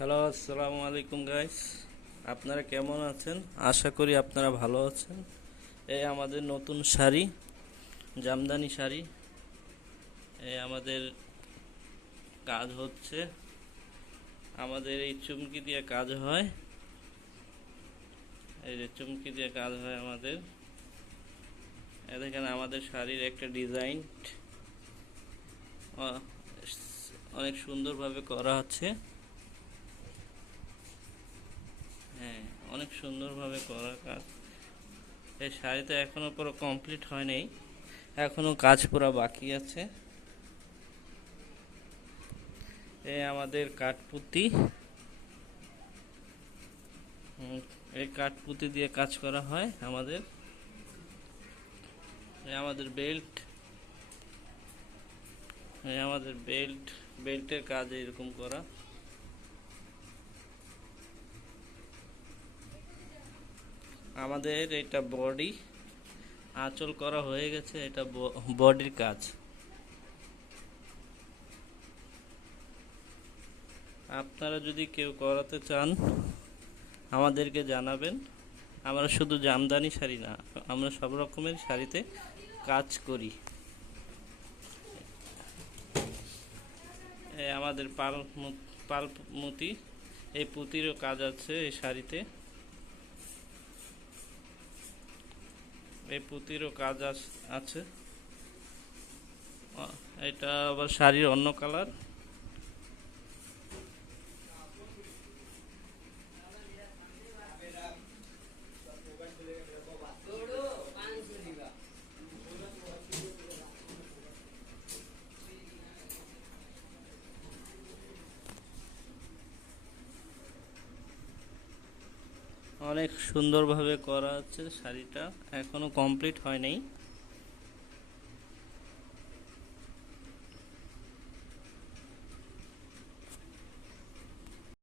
Hello, আসসালামু আলাইকুম guys আপনারা কেমন আছেন? আশা করি আপনারা ভালো আছেন। এই আমাদের নতুন শাড়ি, জামদানি শাড়ি। এই আমাদের কাজ হচ্ছে, আমাদের এই চুমকি দিয়ে কাজ হয়। এই যে চুমকি দিয়ে কাজ হয় আমাদের। দেখেন আমাদের শাড়ির একটা ডিজাইন। অনেক সুন্দরভাবে করা আছে হ্যাঁ অনেক সুন্দরভাবে করা কাজ। এই শাড়িতে এখনও পুরো কমপ্লিট হয়নি। এখনও কাজ পুরো বাকি আছে। এই আমাদের কাঠপুতি। এই কাঠপুতি দিয়ে কাজ করা হয় আমাদের। আমাদের বেল্ট আমাদের বেল্ট বেল্টের কাজ এরকম করা। আমাদের এটা বডি আঁচল করা হয়ে গেছে, এটা বডির কাজ। আপনারা যদি কেউ করাতে চান, আমাদেরকে জানাবেন। আমরা শুধু জামদানি শাড়ি না, আমরা সব রকমের শাড়িতে কাজ করি। আমাদের পাল পাল মুতি এই পুঁতিরও কাজ আছে এই শাড়িতে। এই পুঁতিরও কাজ আছে এটা আবার শাড়ির অন্য কালার। অনেক সুন্দরভাবে করা আছে শাড়িটা। এখনও কমপ্লিট হয়নি।